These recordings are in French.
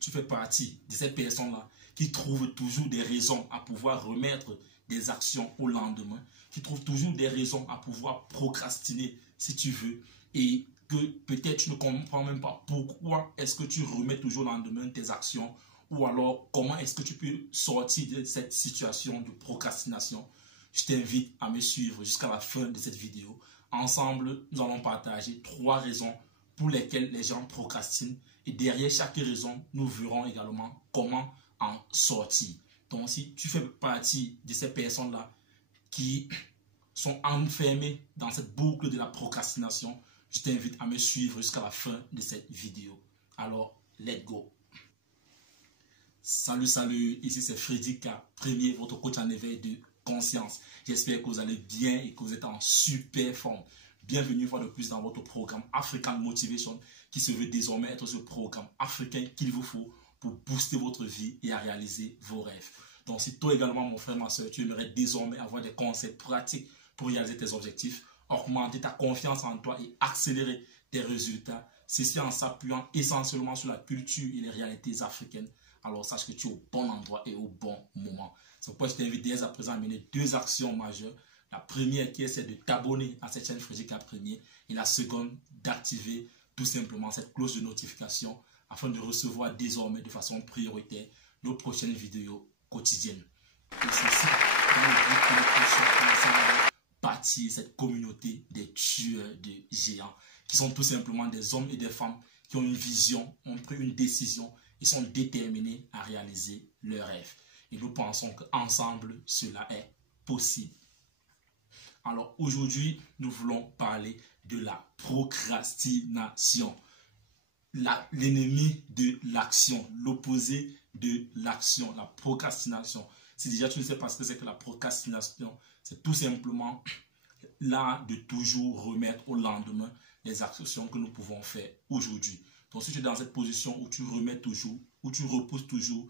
tu fais partie de ces personnes-là qui trouvent toujours des raisons à pouvoir remettre des actions au lendemain, qui trouvent toujours des raisons à pouvoir procrastiner si tu veux, et que peut-être tu ne comprends même pas pourquoi est-ce que tu remets toujours au lendemain tes actions, ou alors comment est-ce que tu peux sortir de cette situation de procrastination, je t'invite à me suivre jusqu'à la fin de cette vidéo. Ensemble, nous allons partager 3 raisons pour lesquelles les gens procrastinent, et derrière chaque raison, nous verrons également comment en sortir. Donc, si tu fais partie de ces personnes-là qui sont enfermées dans cette boucle de la procrastination, je t'invite à me suivre jusqu'à la fin de cette vidéo. Alors, let's go! Salut, salut, ici c'est Freddy K, premier, votre coach en éveil de conscience. J'espère que vous allez bien et que vous êtes en super forme. Bienvenue une fois de plus dans votre programme African Motivation, qui se veut désormais être ce programme africain qu'il vous faut pour booster votre vie et à réaliser vos rêves. Donc si toi également, mon frère, ma soeur, tu aimerais désormais avoir des conseils pratiques pour réaliser tes objectifs, augmenter ta confiance en toi et accélérer tes résultats, ceci en s'appuyant essentiellement sur la culture et les réalités africaines, alors sache que tu es au bon endroit et au bon moment. C'est pourquoi je t'invite dès à présent à mener 2 actions majeures. La première qui est celle de t'abonner à cette chaîne Freddy K Premier, et la seconde d'activer tout simplement cette cloche de notification afin de recevoir désormais de façon prioritaire nos prochaines vidéos quotidiennes. Et ceci dans le but que nous puissions bâtir cette communauté des tueurs de géants, qui sont tout simplement des hommes et des femmes qui ont une vision, ont pris une décision et sont déterminés à réaliser leurs rêves. Et nous pensons qu'ensemble, cela est possible. Alors aujourd'hui, nous voulons parler de la procrastination. L'ennemi de l'action, l'opposé de l'action, la procrastination. Si déjà tu ne sais pas ce que c'est que la procrastination, c'est tout simplement l'art de toujours remettre au lendemain les actions que nous pouvons faire aujourd'hui. Donc si tu es dans cette position où tu remets toujours, où tu repousses toujours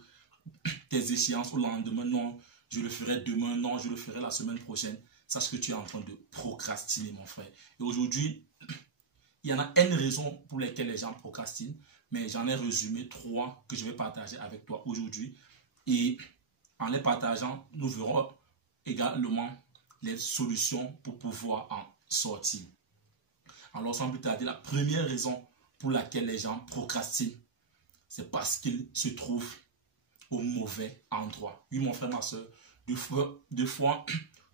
tes échéances au lendemain, non, je le ferai demain, non, je le ferai la semaine prochaine, sache que tu es en train de procrastiner, mon frère. Et aujourd'hui, il y en a N raisons pour lesquelles les gens procrastinent, mais j'en ai résumé 3 que je vais partager avec toi aujourd'hui. Et en les partageant, nous verrons également les solutions pour pouvoir en sortir. Alors, sans plus tarder, la première raison pour laquelle les gens procrastinent, c'est parce qu'ils se trouvent au mauvais endroit. Oui, mon frère, ma soeur, deux fois,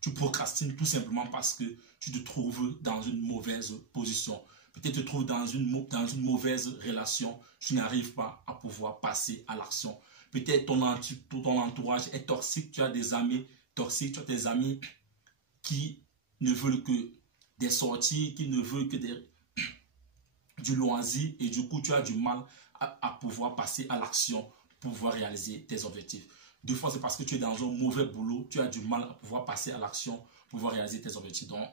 tu procrastines tout simplement parce que tu te trouves dans une mauvaise position. Peut-être tu te trouves dans une mauvaise relation, tu n'arrives pas à pouvoir passer à l'action. Peut-être ton entourage est toxique, tu as des amis toxiques, tu as des amis qui ne veulent que des sorties, qui ne veulent que du loisir, et du coup tu as du mal à pouvoir passer à l'action pour pouvoir réaliser tes objectifs. 2 fois, c'est parce que tu es dans un mauvais boulot, tu as du mal à pouvoir passer à l'action pour pouvoir réaliser tes objectifs. Donc,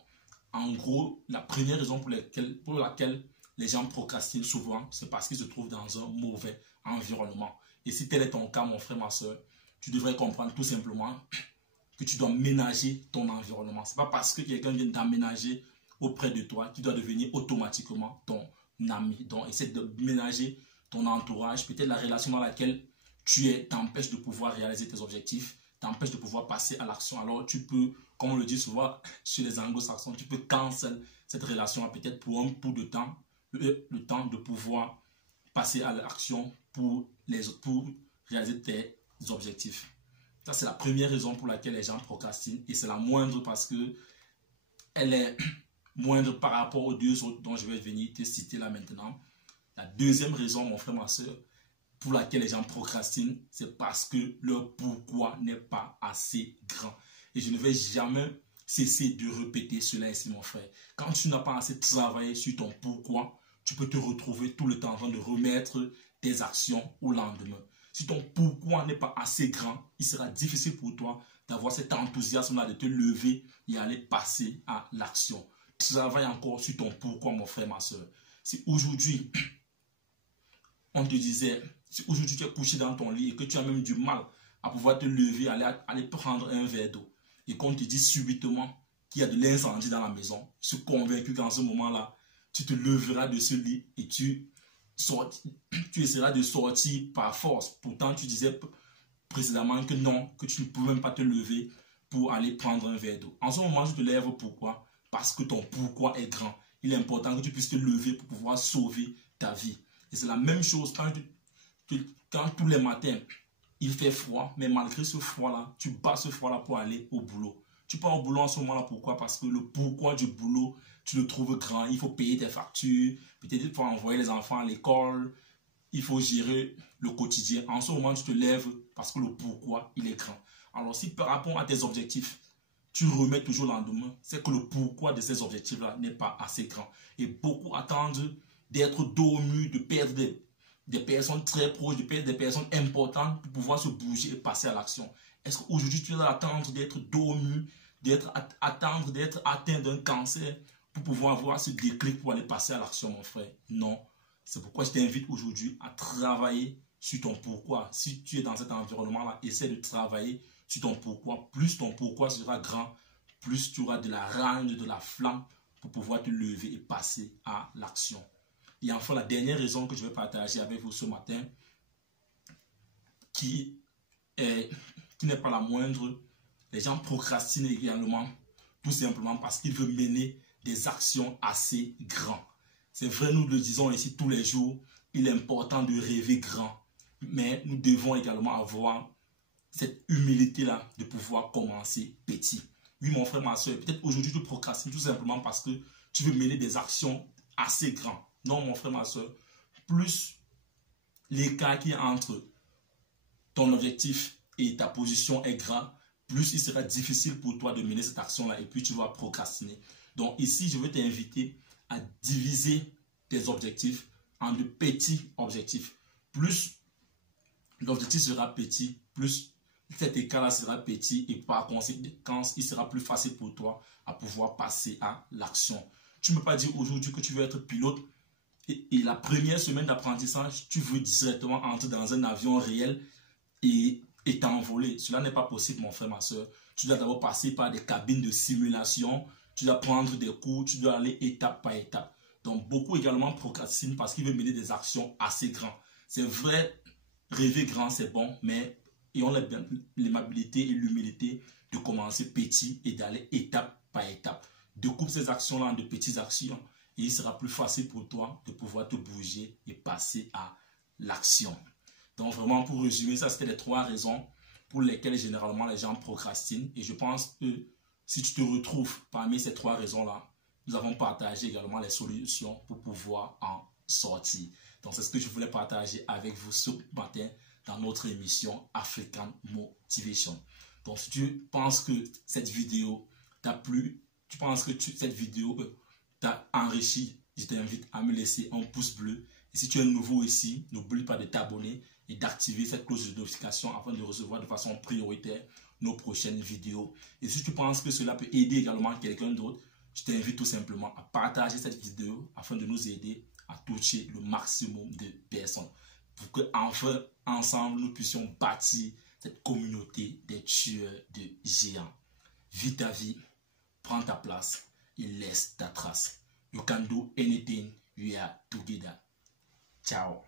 en gros, la première raison pour laquelle les gens procrastinent souvent, c'est parce qu'ils se trouvent dans un mauvais environnement. Et si tel est ton cas, mon frère, ma soeur, tu devrais comprendre tout simplement que tu dois ménager ton environnement. Ce n'est pas parce que quelqu'un vient d'aménager auprès de toi qu'il doit devenir automatiquement ton ami. Donc, essaie de ménager ton entourage, peut-être la relation dans laquelle tu es t'empêche de pouvoir réaliser tes objectifs, t'empêche de pouvoir passer à l'action. Alors tu peux, comme on le dit souvent chez les anglo-saxons, tu peux cancel cette relation peut-être pour un bout de temps, le temps de pouvoir passer à l'action pour réaliser tes objectifs. Ça, c'est la première raison pour laquelle les gens procrastinent, et c'est la moindre parce que elle est moindre par rapport aux 2 autres dont je vais venir te citer là maintenant. La deuxième raison, mon frère, ma soeur, pour laquelle les gens procrastinent, c'est parce que leur pourquoi n'est pas assez grand. Et je ne vais jamais cesser de répéter cela ici, mon frère. Quand tu n'as pas assez travaillé sur ton pourquoi, tu peux te retrouver tout le temps en train de remettre tes actions au lendemain. Si ton pourquoi n'est pas assez grand, il sera difficile pour toi d'avoir cet enthousiasme-là de te lever et aller passer à l'action. Travaille encore sur ton pourquoi, mon frère, ma soeur. Si aujourd'hui, on te disait, si aujourd'hui tu es couché dans ton lit et que tu as même du mal à pouvoir te lever, aller prendre un verre d'eau, et qu'on te dit subitement qu'il y a de l'incendie dans la maison, je suis convaincu qu'en ce moment-là, tu te leveras de ce lit et tu tu essaieras de sortir par force. Pourtant, tu disais précédemment que non, que tu ne peux même pas te lever pour aller prendre un verre d'eau. En ce moment, tu te lèves pourquoi? Parce que ton pourquoi est grand. Il est important que tu puisses te lever pour pouvoir sauver ta vie. Et c'est la même chose quand tous les matins, il fait froid, mais malgré ce froid-là, tu bats ce froid-là pour aller au boulot. Tu pars au boulot en ce moment-là, pourquoi? Parce que le pourquoi du boulot, tu le trouves grand. Il faut payer tes factures, peut-être il faut envoyer les enfants à l'école, il faut gérer le quotidien. En ce moment, tu te lèves parce que le pourquoi, il est grand. Alors, si par rapport à tes objectifs, tu remets toujours le lendemain, c'est que le pourquoi de ces objectifs-là n'est pas assez grand. Et beaucoup attendent d'être dos au mur, de perdre des personnes très proches, de perdre des personnes importantes pour pouvoir se bouger et passer à l'action. Est-ce qu'aujourd'hui, tu dois attendre d'être dos au mur, attendre d'être atteint d'un cancer pour pouvoir avoir ce déclic pour aller passer à l'action, mon frère? Non. C'est pourquoi je t'invite aujourd'hui à travailler sur ton pourquoi. Si tu es dans cet environnement-là, essaie de travailler sur ton pourquoi. Plus ton pourquoi sera grand, plus tu auras de la rage, de la flamme pour pouvoir te lever et passer à l'action. Et enfin, la dernière raison que je vais partager avec vous ce matin, qui n'est pas la moindre, les gens procrastinent également, tout simplement parce qu'ils veulent mener des actions assez grandes. C'est vrai, nous le disons ici tous les jours, il est important de rêver grand, mais nous devons également avoir cette humilité-là de pouvoir commencer petit. Oui, mon frère, ma soeur, peut-être aujourd'hui tu procrastines tout simplement parce que tu veux mener des actions assez grandes. Non, mon frère, ma soeur, plus l'écart qui est entre ton objectif et ta position est grand, plus il sera difficile pour toi de mener cette action-là et puis tu vas procrastiner. Donc ici, je veux t'inviter à diviser tes objectifs en de petits objectifs. Plus l'objectif sera petit, plus cet écart-là sera petit et par conséquence, il sera plus facile pour toi à pouvoir passer à l'action. Tu ne peux pas dire aujourd'hui que tu veux être pilote et la première semaine d'apprentissage, tu veux directement entrer dans un avion réel et t'envoler. Cela n'est pas possible, mon frère, ma soeur. Tu dois d'abord passer par des cabines de simulation, tu dois prendre des cours, tu dois aller étape par étape. Donc, beaucoup également procrastinent parce qu'ils veulent mener des actions assez grandes. C'est vrai, rêver grand, c'est bon, mais ayons l'aimabilité et l'humilité de commencer petit et d'aller étape par étape. Découpe ces actions-là en de petites actions et il sera plus facile pour toi de pouvoir te bouger et passer à l'action. Donc, vraiment, pour résumer, ça, c'était les 3 raisons pour lesquelles généralement les gens procrastinent. Et je pense que si tu te retrouves parmi ces 3 raisons-là, nous avons partagé également les solutions pour pouvoir en sortir. Donc, c'est ce que je voulais partager avec vous ce matin dans notre émission African Motivation. Donc, si tu penses que cette vidéo t'a plu, tu penses que cette vidéo t'a enrichi, je t'invite à me laisser un pouce bleu. Et si tu es nouveau ici, n'oublie pas de t'abonner et d'activer cette cloche de notification afin de recevoir de façon prioritaire nos prochaines vidéos. Et si tu penses que cela peut aider également quelqu'un d'autre, je t'invite tout simplement à partager cette vidéo afin de nous aider à toucher le maximum de personnes. Pour que enfin, ensemble, nous puissions bâtir cette communauté des tueurs de géants. Vis ta vie, prends ta place et laisse ta trace. You can do anything, we are together. Ciao.